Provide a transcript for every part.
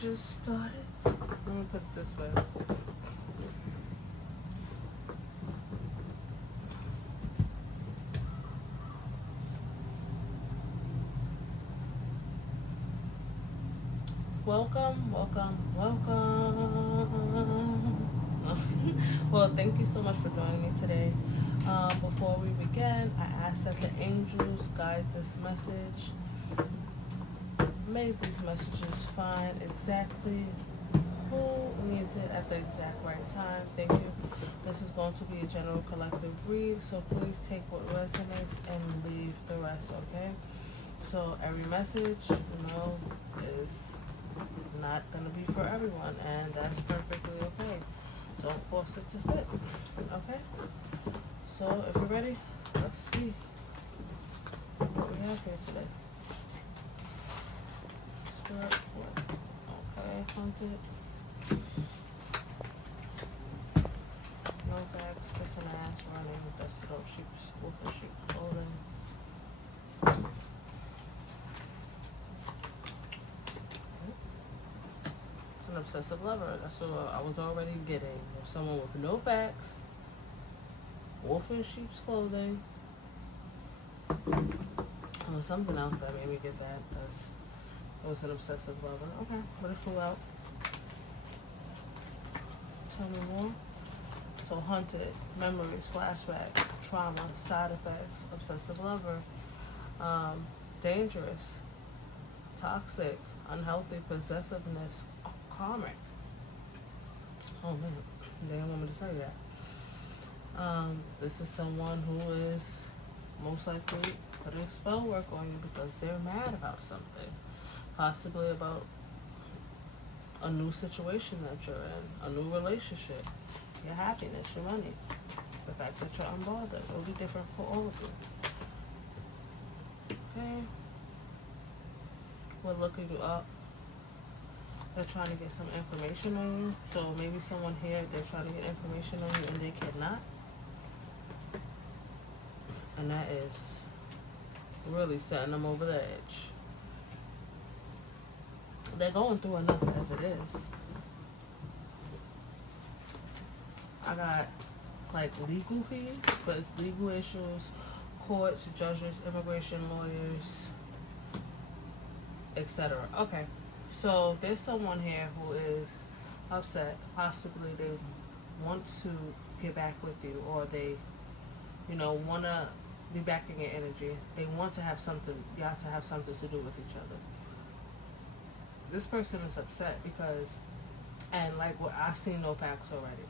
just started. Let me put it this way. Welcome, welcome, welcome. Well, thank you so much for joining me today. Before we begin, I ask that the angels guide this message. May these messages find exactly who needs it at the exact right time. Thank you. This is going to be a general collective read, so please take what resonates and leave the rest, okay? So every message, is not going to be for everyone, and that's perfectly okay. Don't force it to fit, okay? So if you're ready, let's see what we have here today. Spirit, what? Okay, hunted. No bags, kissing ass, running, dusted up sheep's, wolf and sheep clothing. An obsessive lover. That's what I was already getting. Someone with no facts, wolf in sheep's clothing. There was something else that made me get that. It was an obsessive lover. Okay, but it flew out. Tell me more. So hunted, memories, flashbacks, trauma, side effects, obsessive lover, dangerous, toxic, unhealthy, possessiveness, karmic. Oh man, they didn't want me to tell you that. This is someone who is most likely putting spell work on you because they're mad about something. Possibly about a new situation that you're in, a new relationship, your happiness, your money, the fact that you're unbothered. It'll be different for all of you. Okay? We're looking you up. They're trying to get some information on you. So maybe someone here, they're trying to get information on you and they cannot. And that is really setting them over the edge. They're going through enough as it is. I got like legal fees, but it's legal issues, courts, judges, immigration lawyers, etc. Okay, so there's someone here who is upset. Possibly they want to get back with you, or they, want to be back in your energy. They want to have something, y'all to have something to do with each other. This person is upset because, and like what I see no facts already,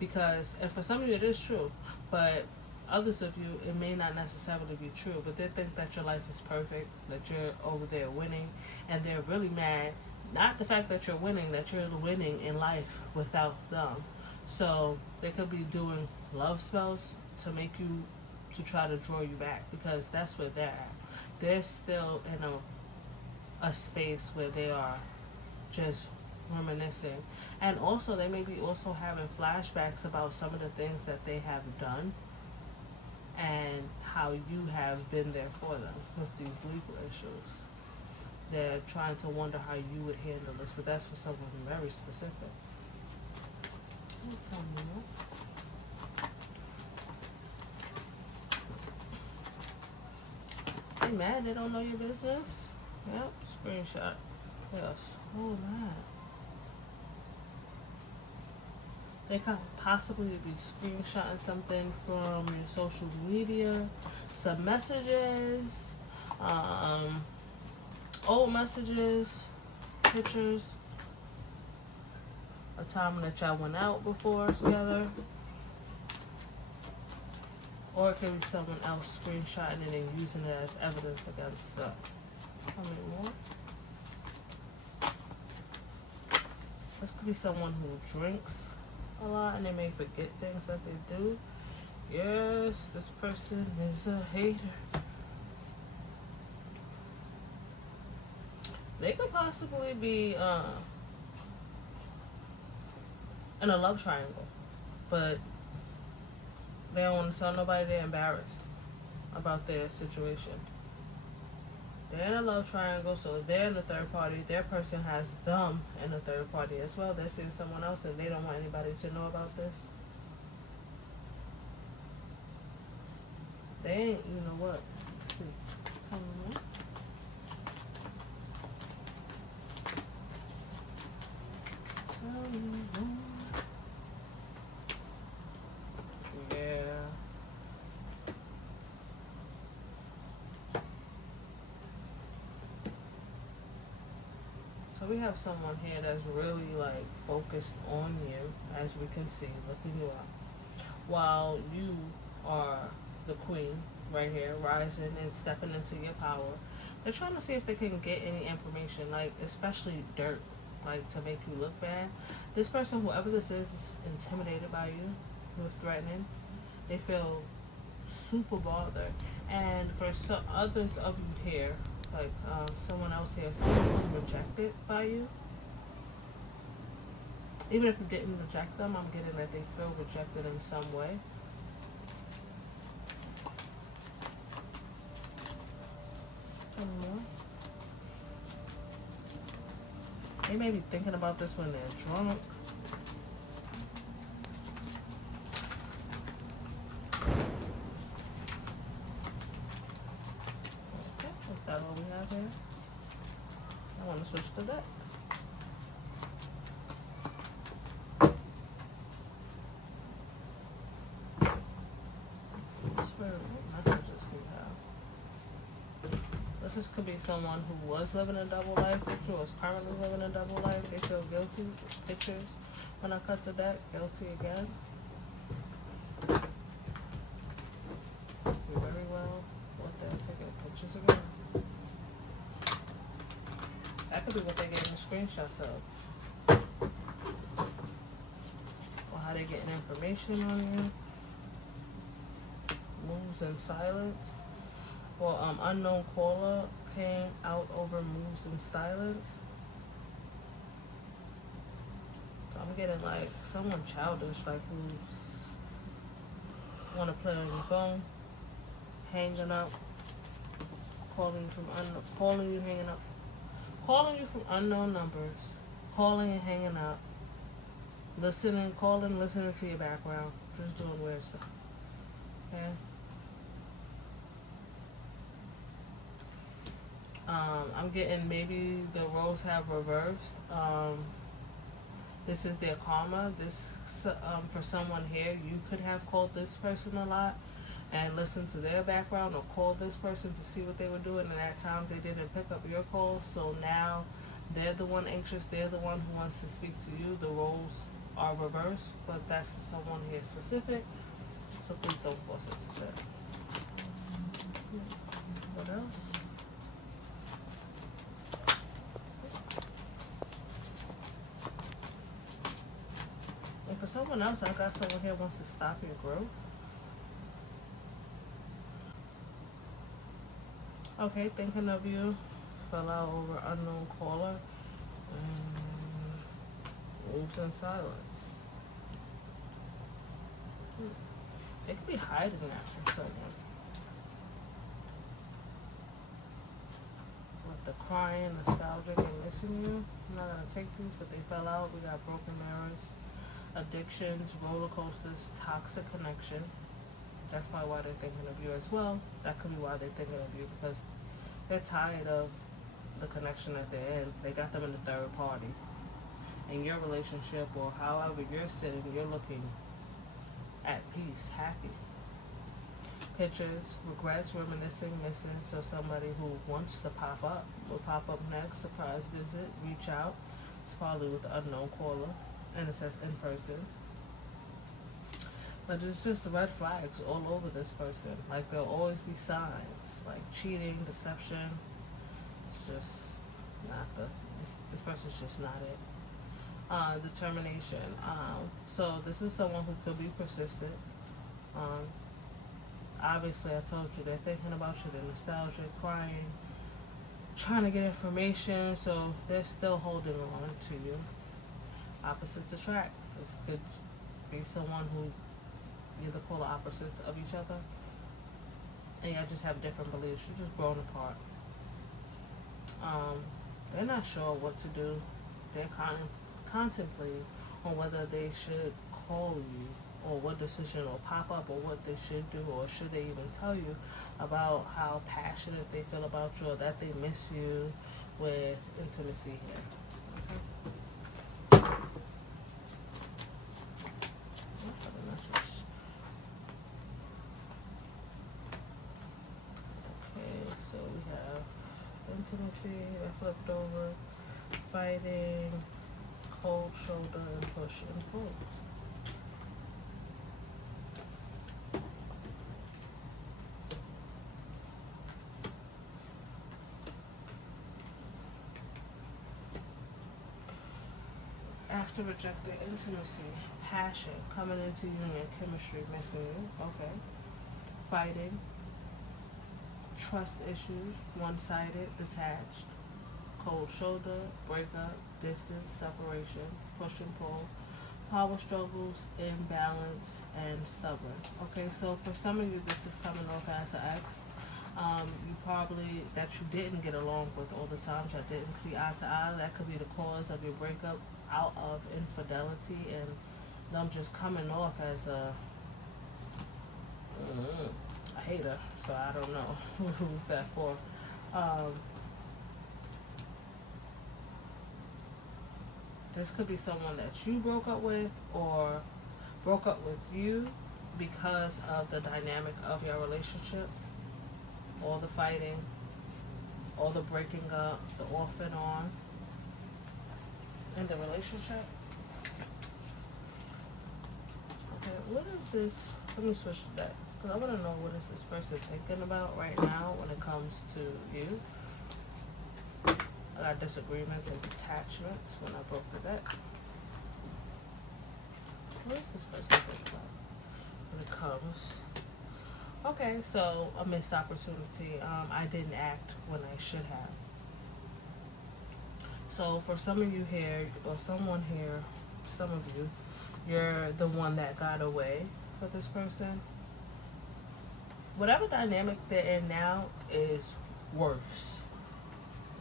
because, and for some of you it is true, but others of you it may not necessarily be true, but they think that your life is perfect, that you're over there winning, and they're really mad, not the fact that you're winning, that you're winning in life without them. So they could be doing love spells to make you, to try to draw you back, because that's where they're at. They're still in a space where they are just reminiscing, and also they may be also having flashbacks about some of the things that they have done and how you have been there for them with these legal issues. They're trying to wonder how you would handle this, but that's for someone very specific. Tell me what. They mad they don't know your business? Yep, screenshot. Yes. Oh, that. They could possibly be screenshotting something from your social media, some messages, old messages, pictures, a time that y'all went out before together. Or it could be someone else screenshotting it and using it as evidence against them. Tell me more. This could be someone who drinks a lot and they may forget things that they do. Yes, this person is a hater. They could possibly be in a love triangle, but they don't want to tell nobody. They're embarrassed about their situation. They're in a love triangle, so they're in the third party. Their person has them in the third party as well. They're seeing someone else and they don't want anybody to know about this. They ain't, you know what? Let's see. Tell me more. Tell me more. Yeah. So we have someone here that's really like focused on you, as we can see, looking you up. While you are the queen right here, rising and stepping into your power. They're trying to see if they can get any information, like especially dirt, like to make you look bad. This person, whoever this is intimidated by you, with threatening. They feel super bothered. And for some others of you here, like someone else here, someone who's rejected by you, even if you didn't reject them, I'm getting that they feel rejected in some way. They may be thinking about this when they're drunk. Okay, is that all we have here? I want to switch to that. What messages do you have? This could be someone who was living a double life with you or is currently living a double life. They feel guilty. Pictures. When I cut the deck, guilty again. You're very well. What they're taking pictures again. That could be what they're getting screenshots of. Or how they're getting information on you. Moves in silence. Well, unknown caller came out over moves in silence. So I'm getting like someone childish, like who's want to play on your phone, hanging up, calling you from calling you, hanging up, calling you from unknown numbers, calling and hanging up, listening, calling, listening to your background, just doing weird stuff. Okay. I'm getting maybe the roles have reversed. This is their karma. This for someone here, you could have called this person a lot and listened to their background, or called this person to see what they were doing, and at times they didn't pick up your calls. So now they're the one anxious. They're the one who wants to speak to you. The roles are reversed, but that's for someone here specific. So please don't force it to fit. What else? And for someone else, I got someone here who wants to stop your growth. Okay, thinking of you. Fell out over unknown caller. Moves in silence. They could be hiding that from someone. With the crying, nostalgic, and missing you. I'm not going to take these, but they fell out. We got broken mirrors, addictions, roller coasters, toxic connection. That's probably why they're thinking of you as well. That could be why they're thinking of you, because they're tired of the connection that they're in. They got them in the third party. In your relationship, or however you're sitting, you're looking at peace, happy. Pictures, regrets, reminiscing, missing. So somebody who wants to pop up will pop up next. Surprise visit, reach out. It's probably with the unknown caller, and it says in person. But there's just red flags all over this person. Like there'll always be signs, like cheating, deception. It's just not this person's just not it. Determination. So this is someone who could be persistent. Obviously, I told you they're thinking about you, they're nostalgic, crying, trying to get information, so they're still holding on to you. Opposites attract. This could be someone who you're the polar opposites of each other, and y'all just have different beliefs. You're just grown apart. Um, they're not sure what to do. They're contemplating on whether they should call you or what decision will pop up or what they should do, or should they even tell you about how passionate they feel about you or that they miss you with intimacy here. Okay. I have a message. Okay, so we have intimacy that flipped over, fighting, cold shoulder, and push and pull. After rejecting intimacy, passion, coming into union, chemistry, missing you. Okay. Fighting, trust issues, one-sided, detached, cold shoulder, breakup, distance, separation, push and pull, power struggles, imbalance, and stubborn. Okay, so for some of you, this is coming off as an ex. You probably, that you didn't get along with all the time, that didn't see eye to eye. That could be the cause of your breakup out of infidelity and them just coming off as a hater. So I don't know who's that for. This could be someone that you broke up with or broke up with you because of the dynamic of your relationship. All the fighting, all the breaking up, the off and on in the relationship. Okay, what is this? Let me switch to that, because I want to know what is this person thinking about right now when it comes to you. I got disagreements and detachments when I broke the deck. What is this person thinking about when it comes? Okay, so a missed opportunity. I didn't act when I should have. So for some of you here, or someone here, some of you, you're the one that got away for this person. Whatever dynamic they're in now is worse.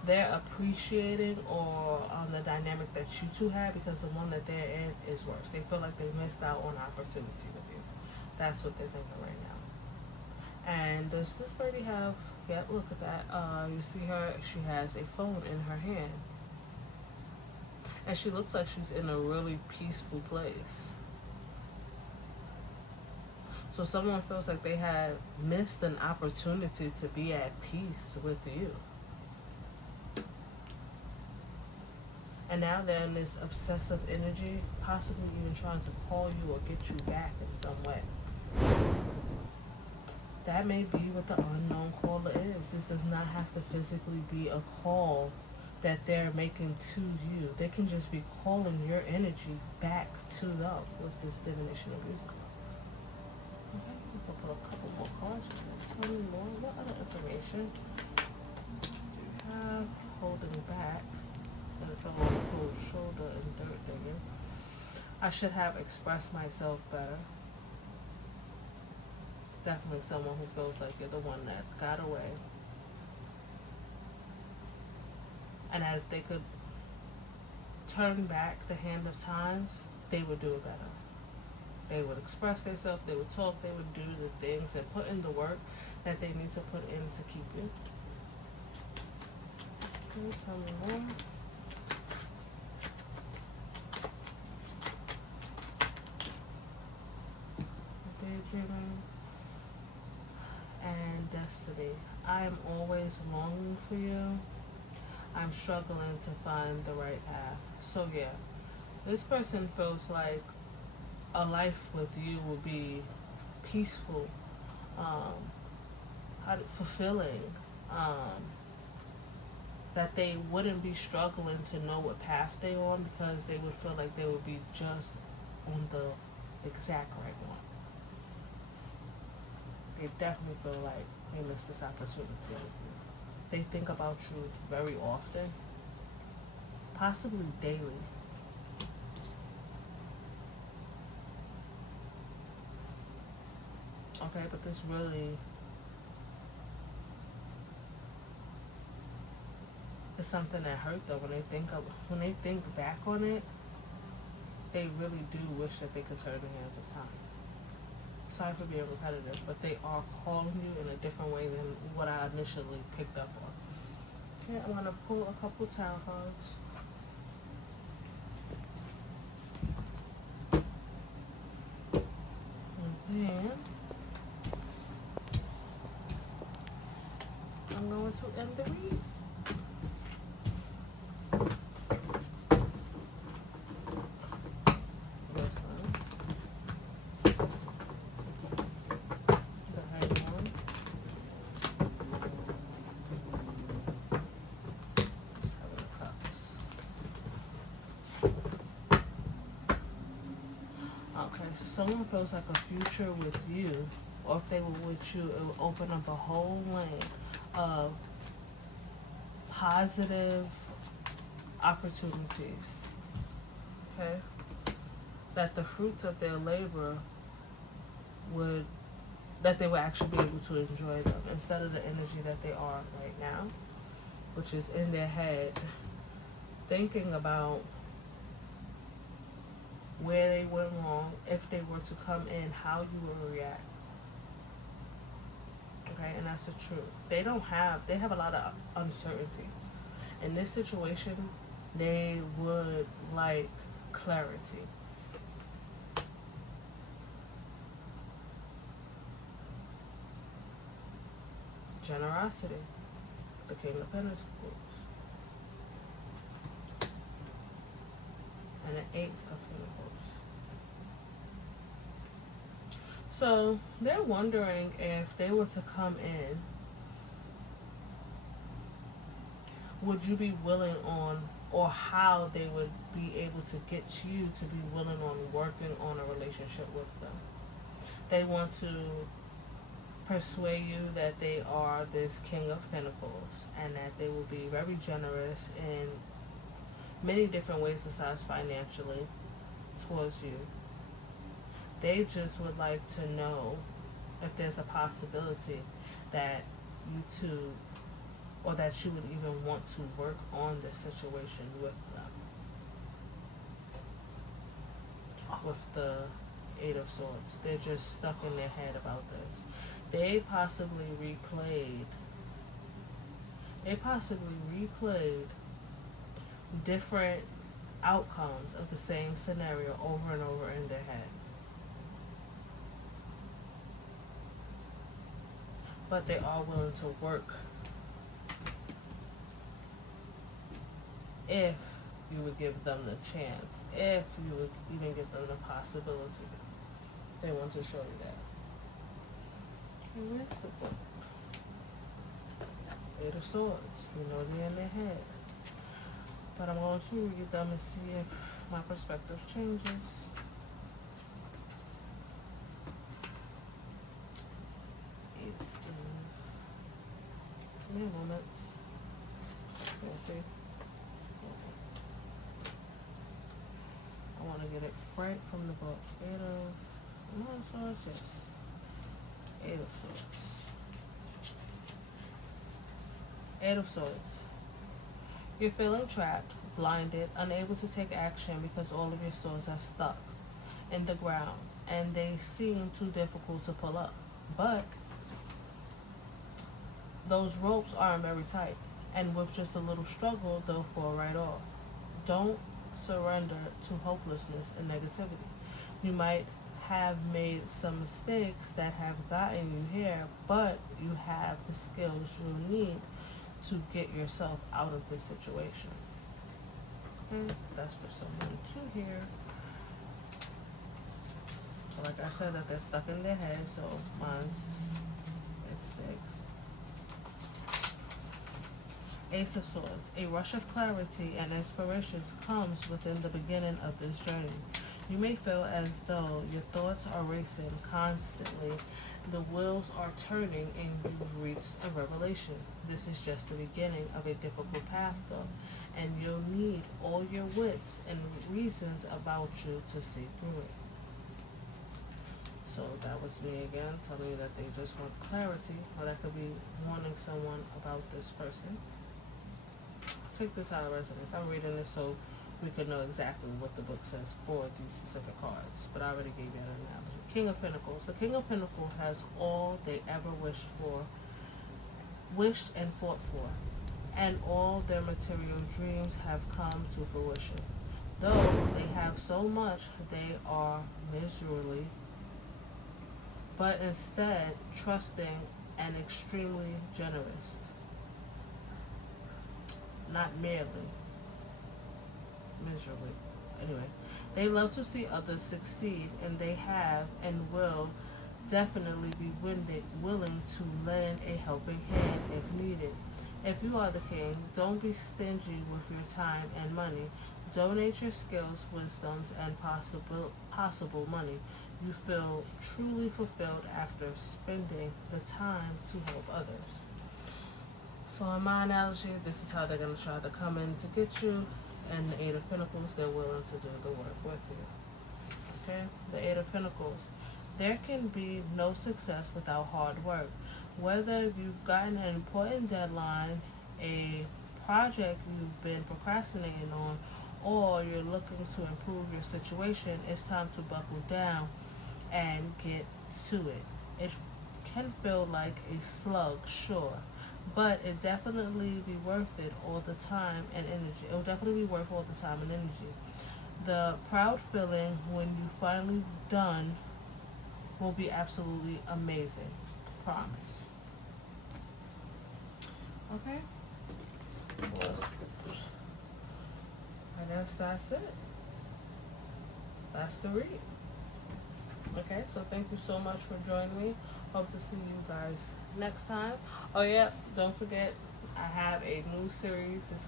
They're appreciating or on the dynamic that you two had, because the one that they're in is worse. They feel like they missed out on opportunity with you. That's what they're thinking right now. And does this lady have, yep, look at that. You see her, she has a phone in her hand. And she looks like she's in a really peaceful place. So someone feels like they had missed an opportunity to be at peace with you. And now they're in this obsessive energy, possibly even trying to call you or get you back in some way. That may be what the unknown caller is. This does not have to physically be a call that they're making to you. They can just be calling your energy back to them with this divination of music. Okay, we can put a couple more cards. Tell me more. What other information do you have holding back? And it's a whole cold shoulder and dirt digging. I should have expressed myself better. Definitely someone who feels like you're the one that got away. And that if they could turn back the hand of times, they would do it better. They would express themselves, they would talk, they would do the things and put in the work that they need to put in to keep you. Can you tell me more? Daydreaming and destiny. I am always longing for you. I'm struggling to find the right path. So yeah, this person feels like a life with you will be peaceful, fulfilling, that they wouldn't be struggling to know what path they're on, because they would feel like they would be just on the exact right one. They definitely feel like they missed this opportunity. They think about you very often, possibly daily. Okay, but this really it's something that hurt them. When they think back on it, they really do wish that they could turn the hands of time. Sorry for being repetitive, but they are calling you in a different way than what I initially picked up on. Okay, I'm going to pull a couple tarot cards. And then I'm going to end the read. Someone feels like a future with you, or if they were with you, it will open up a whole lane of positive opportunities. Okay? That the fruits of their labor that they would actually be able to enjoy them instead of the energy that they are right now, which is in their head, thinking about where they went wrong, if they were to come in, how you would react. Okay, and that's the truth. They have a lot of uncertainty. In this situation, they would like clarity. Generosity, the King of Pentacles. And an 8 of Pentacles. So they're wondering if they were to come in, would you be willing on, or how they would be able to get you to be willing on working on a relationship with them. They want to persuade you that they are this King of Pentacles and that they will be very generous in many different ways besides financially towards you. They just would like to know if there's a possibility that you two, or that you would even want to work on this situation with them. With the 8 of Swords, they're just stuck in their head about this. They possibly replayed different outcomes of the same scenario over and over in their head. But they are willing to work if you would give them the chance, if you would even give them the possibility. They want to show you that. And where's the book? 8 of Swords. You know they're in their head. But I'm going to read them and see if my perspective changes. Give me moments. Let's see. I want to get it right from the book. 8 of Swords, yes. 8 of Swords. 8 of Swords. You're feeling trapped, blinded, unable to take action because all of your stores are stuck in the ground and they seem too difficult to pull up. But those ropes aren't very tight, and with just a little struggle, they'll fall right off. Don't surrender to hopelessness and negativity. You might have made some mistakes that have gotten you here, but you have the skills you'll need to get yourself out of this situation. Okay, that's for someone to hear. So like I said, that they're stuck in their head, so mine's at 6. Ace of Swords. A rush of clarity and inspiration comes within the beginning of this journey. You may feel as though your thoughts are racing constantly. The wheels are turning and you've reached a revelation. This is just the beginning of a difficult path though, and you'll need all your wits and reasons about you to see through it. So that was me again, telling you that they just want clarity, or that could be warning someone about this person. take this how it resonates. I'm reading this so we can know exactly what the book says for these specific cards. But I already gave you an analogy. King of Pentacles. The King of Pentacles has all they ever wished and fought for, and all their material dreams have come to fruition. Though they have so much, they are miserably, but instead trusting and extremely generous. Not merely miserably. Anyway, they love to see others succeed, and they have and will definitely be willing to lend a helping hand if needed. If you are the king, don't be stingy with your time and money. Donate your skills, wisdoms, and possible money. You feel truly fulfilled after spending the time to help others. So in my analogy, this is how they're going to try to come in to get you. And the Eight of Pentacles, they're willing to do the work with you. Okay? The Eight of Pentacles. There can be no success without hard work. Whether you've gotten an important deadline, a project you've been procrastinating on, or you're looking to improve your situation, it's time to buckle down and get to it. It can feel like a slug, sure, but it definitely be worth it all the time and energy. It will definitely be worth all the time and energy. The proud feeling when you finally done will be absolutely amazing. Promise. Okay? Well, I guess that's it. That's the read. Okay, so thank you so much for joining me. Hope to see you guys next time. Oh yeah, don't forget, I have a new series. It's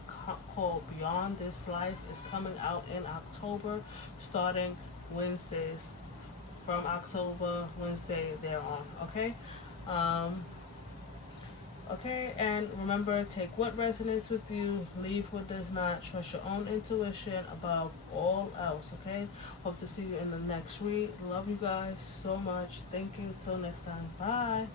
called Beyond This Life. It's coming out in October, starting Wednesdays. From October, Wednesday, thereon. Okay? Okay, and remember, take what resonates with you, leave what does not. Trust your own intuition above all else, okay? Hope to see you in the next read. Love you guys so much. Thank you. Till next time. Bye.